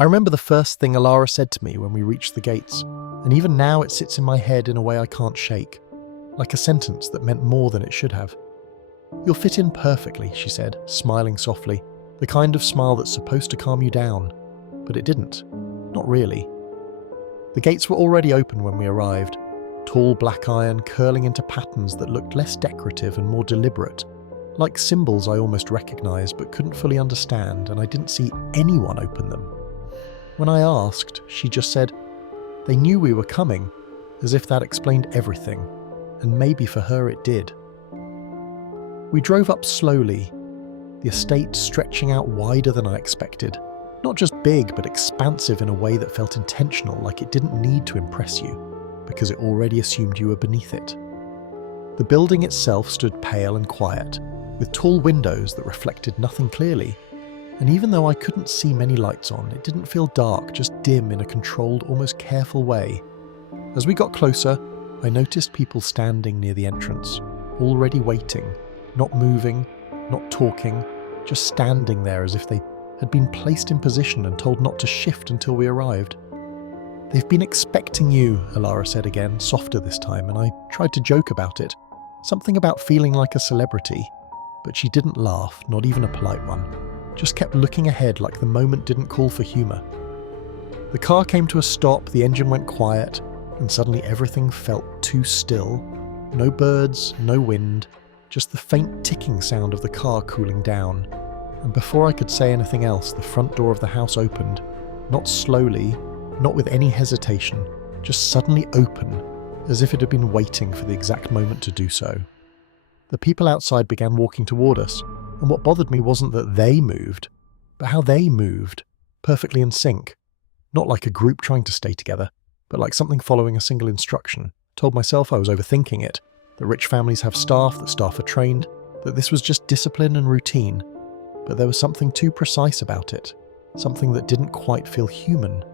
I remember the first thing Elara said to me when we reached the gates, and even now it sits in my head in a way I can't shake, like a sentence that meant more than it should have. "You'll fit in perfectly," she said, smiling softly, the kind of smile that's supposed to calm you down, but it didn't. Not really. The gates were already open when we arrived, tall black iron curling into patterns that looked less decorative and more deliberate, like symbols I almost recognised but couldn't fully understand, and I didn't see anyone open them. When I asked, she just said, "They knew we were coming," as if that explained everything, and maybe for her it did. We drove up slowly, the estate stretching out wider than I expected. Not just big, but expansive in a way that felt intentional, like it didn't need to impress you, because it already assumed you were beneath it. The building itself stood pale and quiet, with tall windows that reflected nothing clearly, and even though I couldn't see many lights on, it didn't feel dark, just dim in a controlled, almost careful way. As we got closer, I noticed people standing near the entrance, already waiting, not moving, not talking, just standing there as if they had been placed in position and told not to shift until we arrived. "They've been expecting you," Elara said again, softer this time, and I tried to joke about it. Something about feeling like a celebrity. But she didn't laugh, not even a polite one. Just kept looking ahead like the moment didn't call for humour. The car came to a stop, the engine went quiet, and suddenly everything felt too still. No birds, no wind, just the faint ticking sound of the car cooling down. And before I could say anything else, the front door of the house opened. Not slowly, not with any hesitation, just suddenly open, as if it had been waiting for the exact moment to do so. The people outside began walking toward us, and what bothered me wasn't that they moved, but how they moved, perfectly in sync. Not like a group trying to stay together, but like something following a single instruction. Told myself I was overthinking it, that rich families have staff, that staff are trained, that this was just discipline and routine. But there was something too precise about it, something that didn't quite feel human.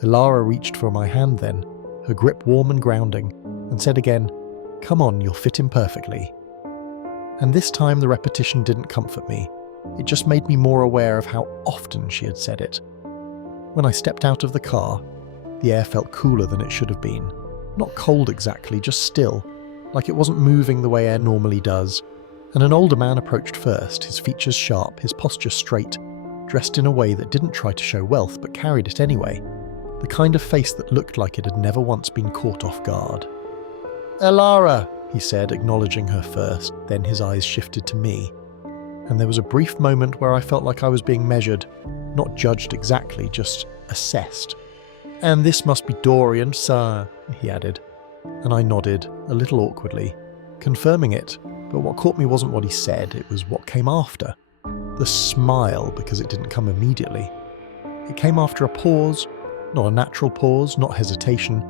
Elara reached for my hand then, her grip warm and grounding, and said again, "Come on, you'll fit in perfectly." And this time the repetition didn't comfort me, it just made me more aware of how often she had said it. When I stepped out of the car, the air felt cooler than it should have been. Not cold exactly, just still, like it wasn't moving the way air normally does. And an older man approached first, his features sharp, his posture straight, dressed in a way that didn't try to show wealth but carried it anyway. The kind of face that looked like it had never once been caught off guard. "Elara," he said, acknowledging her first, then his eyes shifted to me. And there was a brief moment where I felt like I was being measured, not judged exactly, just assessed. "And this must be Dorian, sir," he added. And I nodded, a little awkwardly, confirming it. But what caught me wasn't what he said, it was what came after. The smile, because it didn't come immediately. It came after a pause, not a natural pause, not hesitation,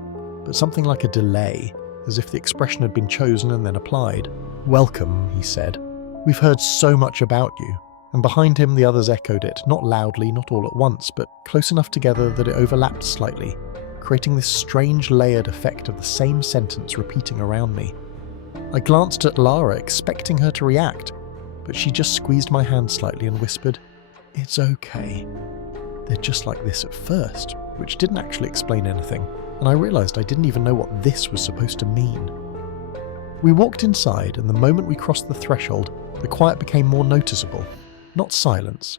but something like a delay, as if the expression had been chosen and then applied. "Welcome," he said. "We've heard so much about you." And behind him the others echoed it, not loudly, not all at once, but close enough together that it overlapped slightly, creating this strange layered effect of the same sentence repeating around me. I glanced at Elara, expecting her to react, but she just squeezed my hand slightly and whispered, "It's okay." They're just like this at first, which didn't actually explain anything, and I realised I didn't even know what this was supposed to mean. We walked inside, and the moment we crossed the threshold, the quiet became more noticeable. Not silence.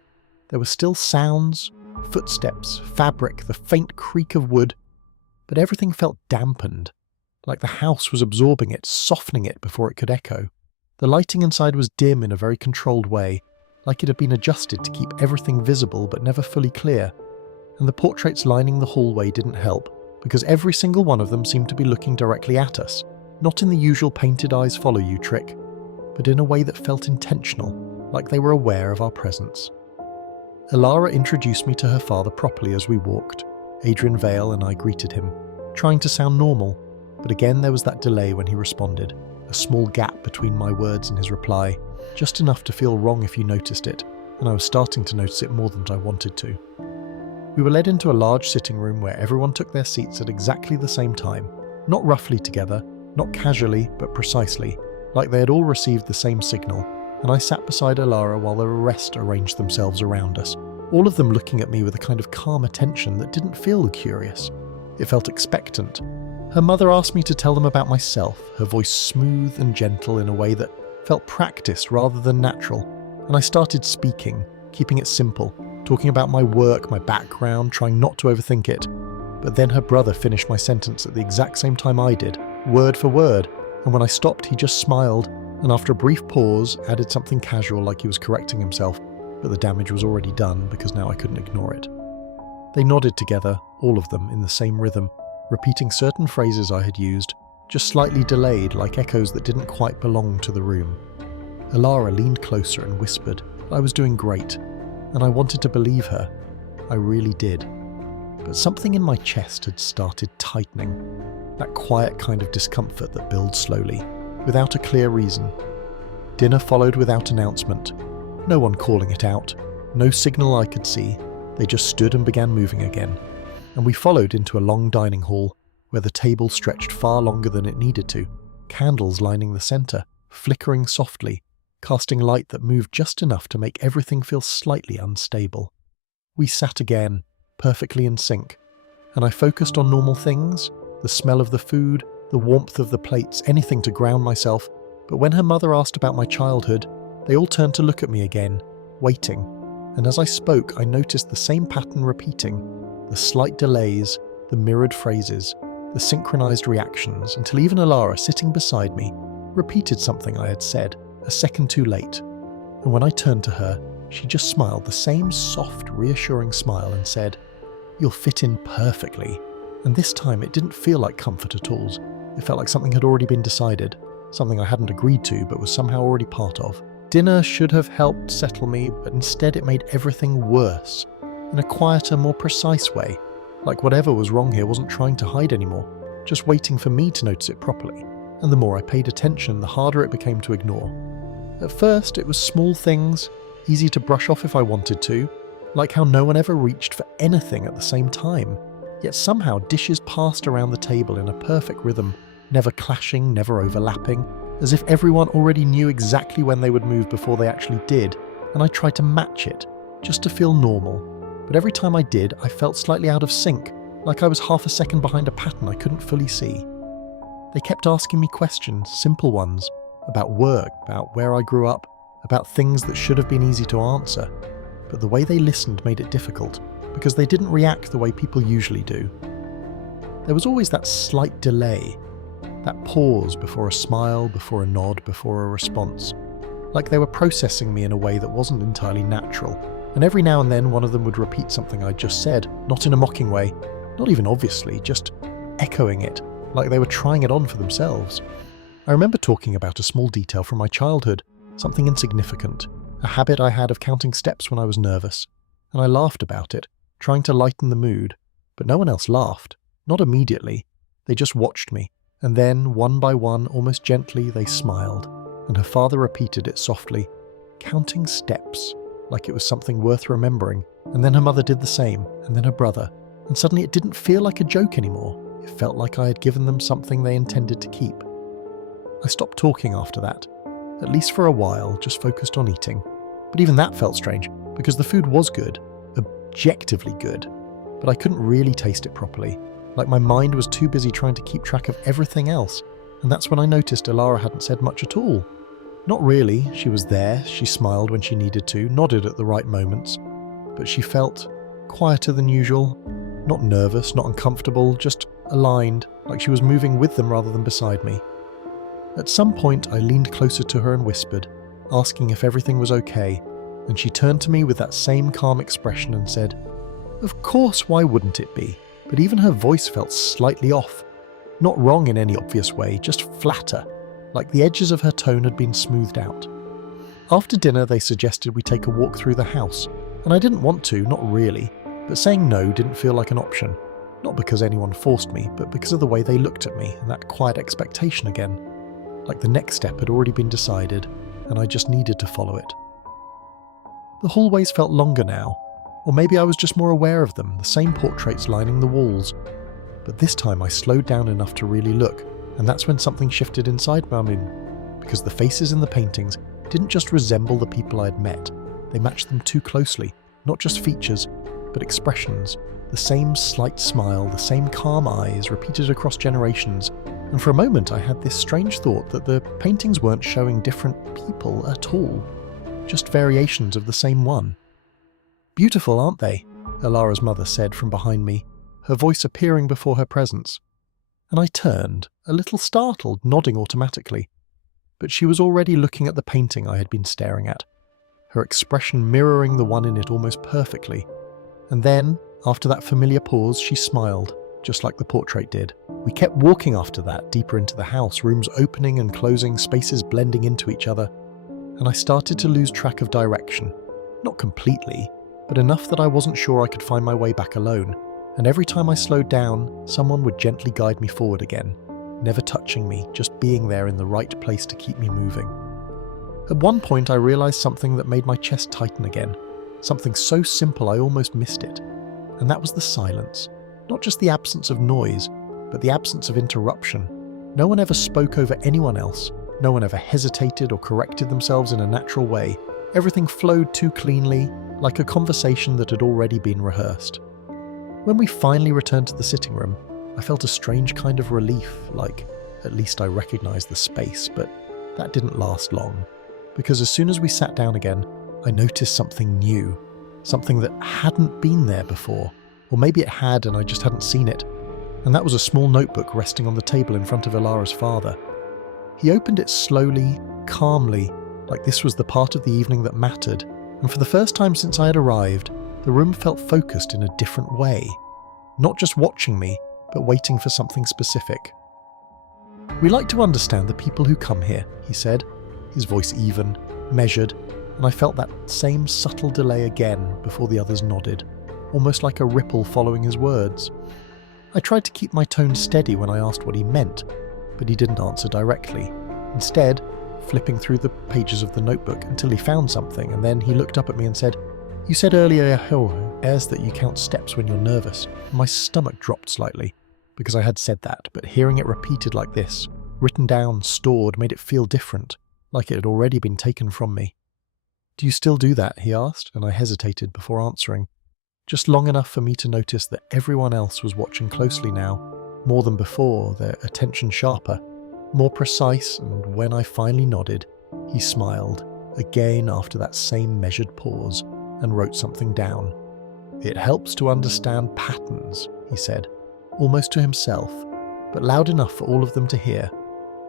There were still sounds, footsteps, fabric, the faint creak of wood, but everything felt dampened. Like the house was absorbing it, softening it before it could echo. The lighting inside was dim in a very controlled way, like it had been adjusted to keep everything visible but never fully clear. And the portraits lining the hallway didn't help, because every single one of them seemed to be looking directly at us, not in the usual painted eyes follow you trick, but in a way that felt intentional, like they were aware of our presence. Elara introduced me to her father properly as we walked. Adrian Vale and I greeted him, trying to sound normal. But again there was that delay when he responded, a small gap between my words and his reply, just enough to feel wrong if you noticed it, and I was starting to notice it more than I wanted to. We were led into a large sitting room where everyone took their seats at exactly the same time, not roughly together, not casually, but precisely, like they had all received the same signal, and I sat beside Elara while the rest arranged themselves around us, all of them looking at me with a kind of calm attention that didn't feel curious. It felt expectant. Her mother asked me to tell them about myself, her voice smooth and gentle in a way that felt practiced rather than natural, and I started speaking, keeping it simple, talking about my work, my background, trying not to overthink it. But then her brother finished my sentence at the exact same time I did, word for word, and when I stopped he just smiled, and after a brief pause added something casual like he was correcting himself, but the damage was already done because now I couldn't ignore it. They nodded together, all of them, in the same rhythm, repeating certain phrases I had used, just slightly delayed like echoes that didn't quite belong to the room. Elara leaned closer and whispered that I was doing great, and I wanted to believe her. I really did. But something in my chest had started tightening, that quiet kind of discomfort that builds slowly, without a clear reason. Dinner followed without announcement, no one calling it out, no signal I could see. They just stood and began moving again, and we followed into a long dining hall where the table stretched far longer than it needed to, candles lining the centre, flickering softly, casting light that moved just enough to make everything feel slightly unstable. We sat again, perfectly in sync, and I focused on normal things, the smell of the food, the warmth of the plates, anything to ground myself, but when her mother asked about my childhood, they all turned to look at me again, waiting, and as I spoke I noticed the same pattern repeating, the slight delays, the mirrored phrases, the synchronized reactions, until even Elara, sitting beside me, repeated something I had said, a second too late. And when I turned to her, she just smiled the same soft, reassuring smile and said, "You'll fit in perfectly." And this time it didn't feel like comfort at all. It felt like something had already been decided, something I hadn't agreed to but was somehow already part of. Dinner should have helped settle me, but instead it made everything worse, in a quieter, more precise way, like whatever was wrong here wasn't trying to hide anymore, just waiting for me to notice it properly. And the more I paid attention, the harder it became to ignore. At first, it was small things, easy to brush off if I wanted to, like how no one ever reached for anything at the same time. Yet somehow dishes passed around the table in a perfect rhythm, never clashing, never overlapping, as if everyone already knew exactly when they would move before they actually did, and I tried to match it, just to feel normal. But every time I did, I felt slightly out of sync, like I was half a second behind a pattern I couldn't fully see. They kept asking me questions, simple ones, about work, about where I grew up, about things that should have been easy to answer. But the way they listened made it difficult, because they didn't react the way people usually do. There was always that slight delay, that pause before a smile, before a nod, before a response, like they were processing me in a way that wasn't entirely natural. And every now and then one of them would repeat something I'd just said, not in a mocking way, not even obviously, just echoing it, like they were trying it on for themselves. I remember talking about a small detail from my childhood, something insignificant, a habit I had of counting steps when I was nervous, and I laughed about it, trying to lighten the mood, but no one else laughed, not immediately. They just watched me, and then, one by one, almost gently, they smiled, and her father repeated it softly, counting steps, like it was something worth remembering, and then her mother did the same, and then her brother, and suddenly it didn't feel like a joke anymore. It felt like I had given them something they intended to keep. I stopped talking after that, at least for a while, just focused on eating. But even that felt strange, because the food was good, objectively good, but I couldn't really taste it properly, like my mind was too busy trying to keep track of everything else, and that's when I noticed Elara hadn't said much at all. Not really, she was there, she smiled when she needed to, nodded at the right moments, but she felt quieter than usual, not nervous, not uncomfortable, just aligned, like she was moving with them rather than beside me. At some point I leaned closer to her and whispered, asking if everything was okay, and she turned to me with that same calm expression and said, "Of course, why wouldn't it be?" But even her voice felt slightly off. Not wrong in any obvious way, just flatter, like the edges of her tone had been smoothed out. After dinner they suggested we take a walk through the house, and I didn't want to, not really, but saying no didn't feel like an option. Not because anyone forced me, but because of the way they looked at me and that quiet expectation again. Like the next step had already been decided, and I just needed to follow it. The hallways felt longer now, or maybe I was just more aware of them, the same portraits lining the walls. But this time I slowed down enough to really look, and that's when something shifted inside me, because the faces in the paintings didn't just resemble the people I had met, they matched them too closely, Not just features, but expressions. The same slight smile, the same calm eyes, repeated across generations. And for a moment I had this strange thought that the paintings weren't showing different people at all, just variations of the same one. "Beautiful, aren't they?" Elara's mother said from behind me, her voice appearing before her presence. And I turned, a little startled, nodding automatically. But she was already looking at the painting I had been staring at, her expression mirroring the one in it almost perfectly. And then, after that familiar pause, she smiled, just like the portrait did. We kept walking after that, deeper into the house, rooms opening and closing, spaces blending into each other. And I started to lose track of direction. Not completely, but enough that I wasn't sure I could find my way back alone. And every time I slowed down, someone would gently guide me forward again, never touching me, just being there in the right place to keep me moving. At one point I realized something that made my chest tighten again, something so simple I almost missed it. And that was the silence. Not just the absence of noise, but the absence of interruption. No one ever spoke over anyone else. No one ever hesitated or corrected themselves in a natural way. Everything flowed too cleanly, like a conversation that had already been rehearsed. When we finally returned to the sitting room, I felt a strange kind of relief, like at least I recognized the space, but that didn't last long. Because as soon as we sat down again, I noticed something new, something that hadn't been there before, or maybe it had and I just hadn't seen it. And that was a small notebook resting on the table in front of Elara's father. He opened it slowly, calmly, like this was the part of the evening that mattered, and for the first time since I had arrived, the room felt focused in a different way. Not just watching me, but waiting for something specific. "We like to understand the people who come here," he said, his voice even, measured, and I felt that same subtle delay again before the others nodded, almost like a ripple following his words. I tried to keep my tone steady when I asked what he meant, but he didn't answer directly. Instead, flipping through the pages of the notebook until he found something, and then he looked up at me and said, "You said earlier, that you count steps when you're nervous." My stomach dropped slightly, because I had said that, but hearing it repeated like this, written down, stored, made it feel different, like it had already been taken from me. "Do you still do that?" he asked, and I hesitated before answering. Just long enough for me to notice that everyone else was watching closely now, more than before, their attention sharper, more precise, and when I finally nodded, he smiled, again after that same measured pause, and wrote something down. "It helps to understand patterns," he said, almost to himself, but loud enough for all of them to hear.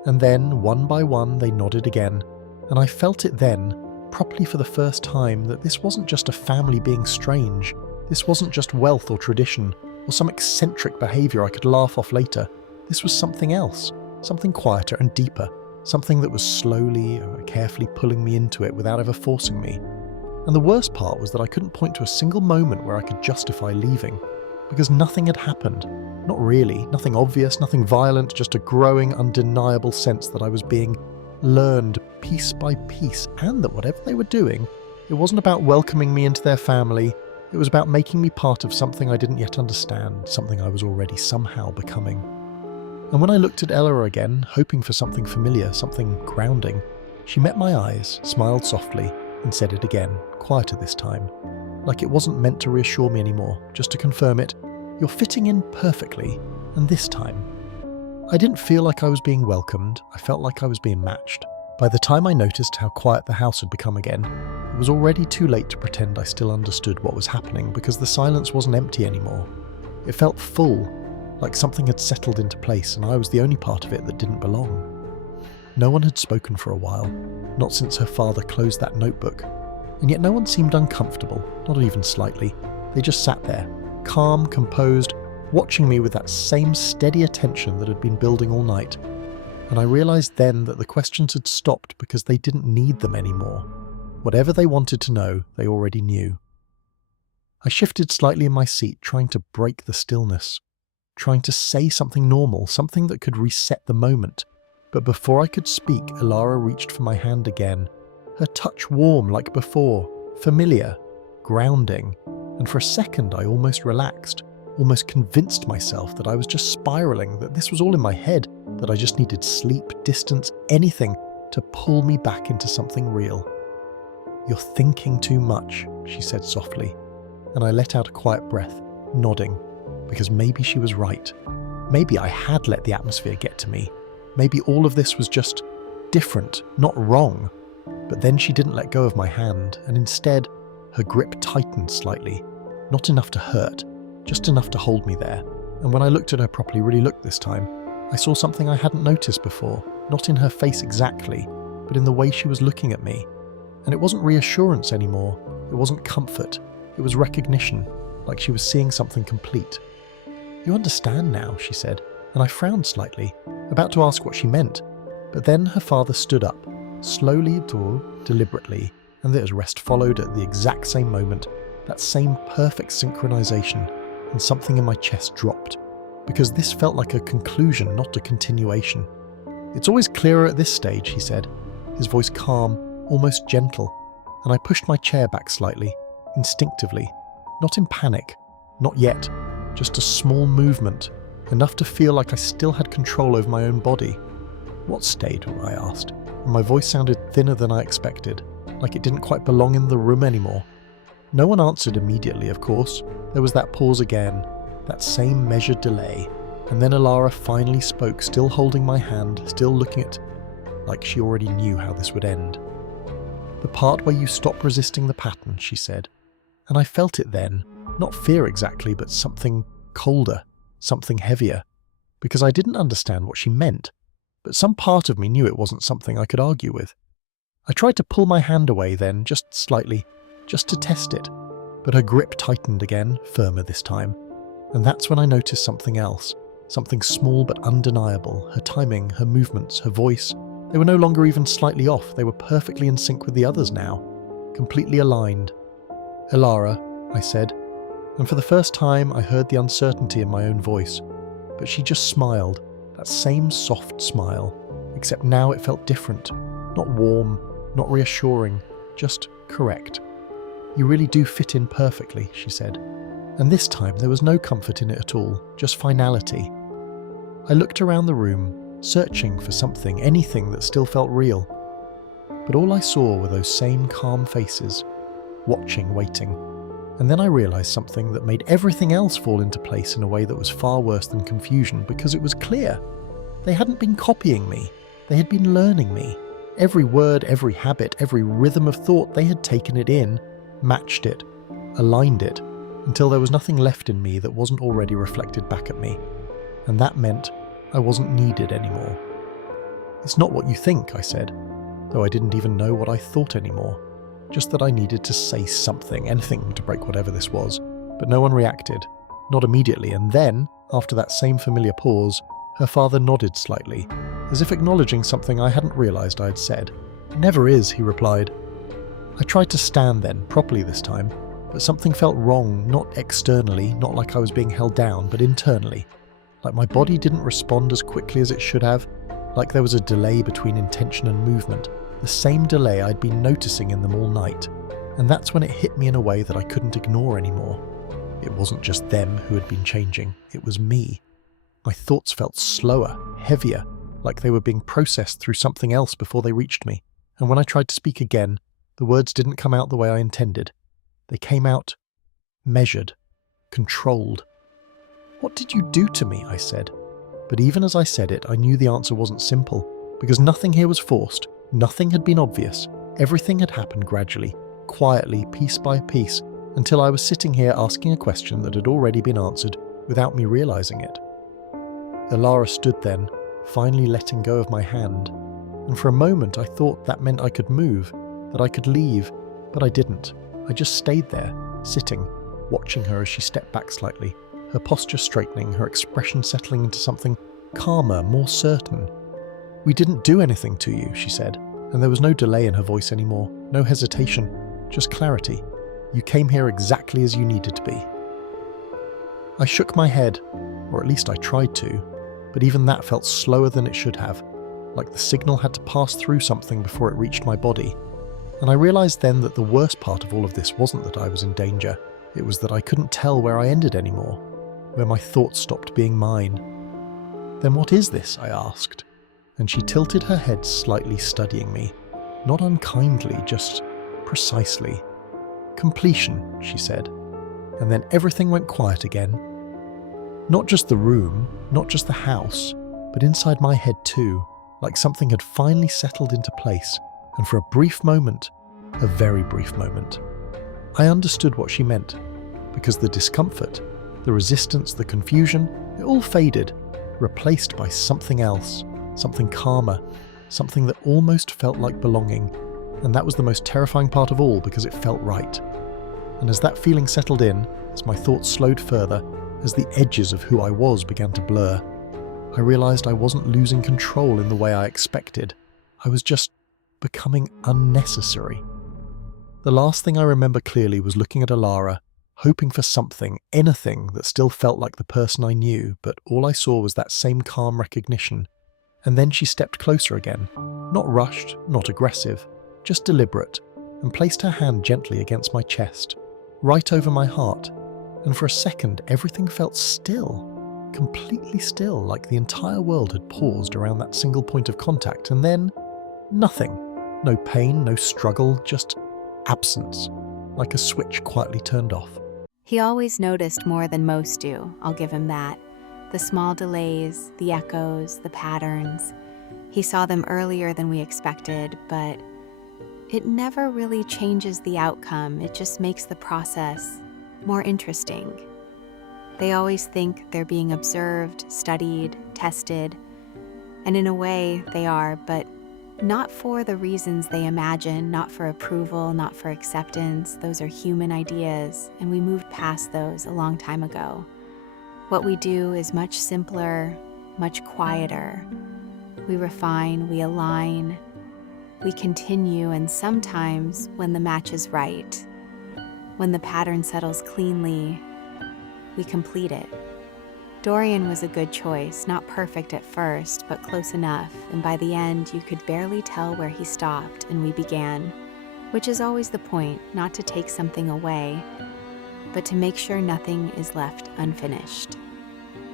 And then, one by one, they nodded again, and I felt it then, properly for the first time, that this wasn't just a family being strange. This wasn't just wealth or tradition, or some eccentric behaviour I could laugh off later. This was something else, something quieter and deeper, something that was slowly, carefully pulling me into it without ever forcing me. And the worst part was that I couldn't point to a single moment where I could justify leaving, because nothing had happened. Not really, nothing obvious, nothing violent, just a growing, undeniable sense that I was being learned piece by piece, and that whatever they were doing, it wasn't about welcoming me into their family, it was about making me part of something I didn't yet understand, something I was already somehow becoming. And when I looked at Elara again, hoping for something familiar, something grounding, she met my eyes, smiled softly, and said it again, quieter this time, like it wasn't meant to reassure me anymore, just to confirm it. "You're fitting in perfectly, and this time." I didn't feel like I was being welcomed, I felt like I was being matched. By the time I noticed how quiet the house had become again, it was already too late to pretend I still understood what was happening, because the silence wasn't empty anymore. It felt full, like something had settled into place and I was the only part of it that didn't belong. No one had spoken for a while, not since her father closed that notebook, and yet no one seemed uncomfortable, not even slightly. They just sat there, calm, composed, watching me with that same steady attention that had been building all night. And I realised then that the questions had stopped because they didn't need them anymore. Whatever they wanted to know, they already knew. I shifted slightly in my seat, trying to break the stillness, trying to say something normal, something that could reset the moment. But before I could speak, Elara reached for my hand again, her touch warm like before, familiar, grounding, and for a second I almost relaxed, almost convinced myself that I was just spiralling, that this was all in my head, that I just needed sleep, distance, anything to pull me back into something real. "You're thinking too much," she said softly, and I let out a quiet breath, nodding, because maybe she was right. Maybe I had let the atmosphere get to me. Maybe all of this was just different, not wrong. But then she didn't let go of my hand, and instead, her grip tightened slightly. Not enough to hurt, just enough to hold me there. And when I looked at her properly, really looked this time, I saw something I hadn't noticed before, not in her face exactly, but in the way she was looking at me. And it wasn't reassurance anymore, it wasn't comfort, it was recognition, like she was seeing something complete. "You understand now," she said, and I frowned slightly, about to ask what she meant. But then her father stood up, slowly, deliberately, and the rest followed at the exact same moment, that same perfect synchronization, and something in my chest dropped, because this felt like a conclusion, not a continuation. "It's always clearer at this stage," he said, his voice calm, almost gentle, and I pushed my chair back slightly, instinctively, not in panic, not yet, just a small movement, enough to feel like I still had control over my own body. "What stayed?" I asked, and my voice sounded thinner than I expected, like it didn't quite belong in the room anymore. No one answered immediately, of course. There was that pause again, that same measured delay, and then Elara finally spoke, still holding my hand, still looking at, like she already knew how this would end. "The part where you stop resisting the pattern," she said, and I felt it then, not fear exactly, but something colder, something heavier, because I didn't understand what she meant, but some part of me knew it wasn't something I could argue with. I tried to pull my hand away then, just slightly, just to test it, but her grip tightened again, firmer this time, and that's when I noticed something else, something small but undeniable. Her timing, her movements, her voice, they were no longer even slightly off, they were perfectly in sync with the others now, completely aligned. "Elara," I said, and for the first time I heard the uncertainty in my own voice, but she just smiled, that same soft smile, except now it felt different, not warm, not reassuring, just correct. "You really do fit in perfectly," she said, and this time there was no comfort in it at all, just finality. I looked around the room, searching for something, anything that still felt real, but all I saw were those same calm faces, watching, waiting, and then I realised something that made everything else fall into place in a way that was far worse than confusion, because it was clear. They hadn't been copying me, they had been learning me. Every word, every habit, every rhythm of thought, they had taken it in, matched it, aligned it, until there was nothing left in me that wasn't already reflected back at me. And that meant I wasn't needed anymore. "It's not what you think," I said, though I didn't even know what I thought anymore. Just that I needed to say something, anything to break whatever this was. But no one reacted, not immediately, and then, after that same familiar pause, her father nodded slightly, as if acknowledging something I hadn't realised I had said. "It never is," he replied. I tried to stand then, properly this time, but something felt wrong, not externally, not like I was being held down, but internally. Like my body didn't respond as quickly as it should have, like there was a delay between intention and movement, the same delay I'd been noticing in them all night. And that's when it hit me in a way that I couldn't ignore anymore. It wasn't just them who had been changing, it was me. My thoughts felt slower, heavier, like they were being processed through something else before they reached me. And when I tried to speak again, the words didn't come out the way I intended. They came out measured, controlled. "What did you do to me?" I said. But even as I said it, I knew the answer wasn't simple, because nothing here was forced, nothing had been obvious. Everything had happened gradually, quietly, piece by piece, until I was sitting here asking a question that had already been answered without me realising it. Elara stood then, finally letting go of my hand, and for a moment I thought that meant I could move, that I could leave, but I didn't. I just stayed there, sitting, watching her as she stepped back slightly, her posture straightening, her expression settling into something calmer, more certain. "We didn't do anything to you," she said, and there was no delay in her voice anymore, no hesitation, just clarity. "You came here exactly as you needed to be." I shook my head, or at least I tried to, but even that felt slower than it should have, like the signal had to pass through something before it reached my body. And I realised then that the worst part of all of this wasn't that I was in danger, it was that I couldn't tell where I ended anymore, where my thoughts stopped being mine. "Then what is this?" I asked, and she tilted her head slightly, studying me, not unkindly, just precisely. "Completion," she said. and then everything went quiet again. Not just the room, not just the house, but inside my head too, like something had finally settled into place, and for a brief moment, a very brief moment, I understood what she meant, because the discomfort, the resistance, the confusion, it all faded, replaced by something else, something calmer, something that almost felt like belonging, and that was the most terrifying part of all because it felt right. And as that feeling settled in, as my thoughts slowed further, as the edges of who I was began to blur, I realized I wasn't losing control in the way I expected. I was just becoming unnecessary. The last thing I remember clearly was looking at Elara, hoping for something, anything that still felt like the person I knew, but all I saw was that same calm recognition. And then she stepped closer again, not rushed, not aggressive, just deliberate, and placed her hand gently against my chest, right over my heart. And for a second, everything felt still, completely still, like the entire world had paused around that single point of contact, and then nothing. No pain, no struggle, just absence, like a switch quietly turned off. He always noticed more than most do, I'll give him that. The small delays, the echoes, the patterns. He saw them earlier than we expected, but it never really changes the outcome. It just makes the process more interesting. They always think they're being observed, studied, tested, and in a way they are, but not for the reasons they imagine, not for approval, not for acceptance. Those are human ideas, and we moved past those a long time ago. What we do is much simpler, much quieter. We refine, we align, we continue, and sometimes when the match is right, when the pattern settles cleanly, we complete it. Dorian was a good choice, not perfect at first, but close enough, and by the end you could barely tell where he stopped and we began, which is always the point, not to take something away, but to make sure nothing is left unfinished.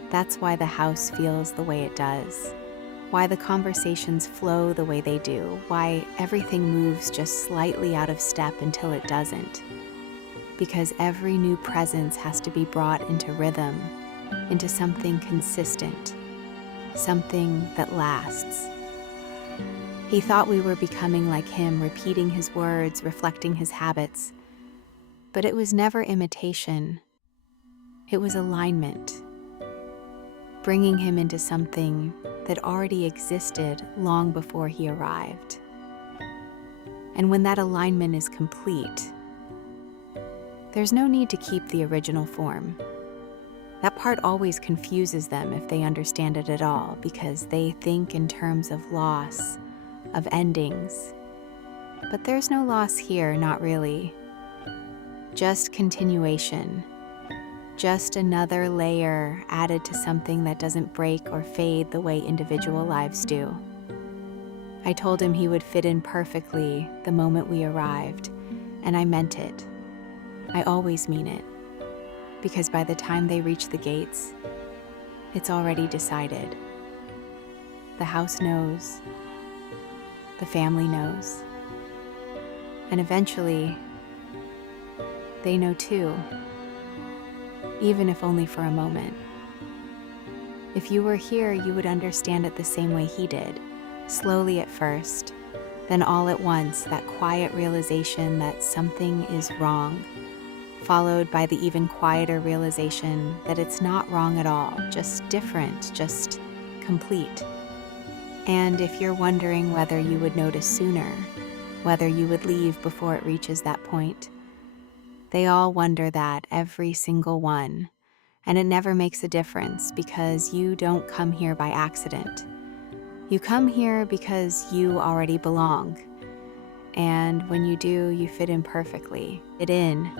That's why the house feels the way it does, why the conversations flow the way they do, why everything moves just slightly out of step until it doesn't. Because every new presence has to be brought into rhythm, into something consistent, something that lasts. He thought we were becoming like him, repeating his words, reflecting his habits. But it was never imitation. It was alignment, bringing him into something that already existed long before he arrived. And when that alignment is complete, there's no need to keep the original form. That part always confuses them if they understand it at all, because they think in terms of loss, of endings. But there's no loss here, not really. Just continuation. Just another layer added to something that doesn't break or fade the way individual lives do. I told him he would fit in perfectly the moment we arrived, and I meant it. I always mean it. Because by the time they reach the gates, it's already decided. The house knows. The family knows. And eventually, they know too, even if only for a moment. If you were here, you would understand it the same way he did, slowly at first, then all at once, that quiet realization that something is wrong, followed by the even quieter realization that it's not wrong at all, just different, just complete. And if you're wondering whether you would notice sooner, whether you would leave before it reaches that point, they all wonder that, every single one. And it never makes a difference because you don't come here by accident. You come here because you already belong. And when you do, you fit in perfectly. Fit in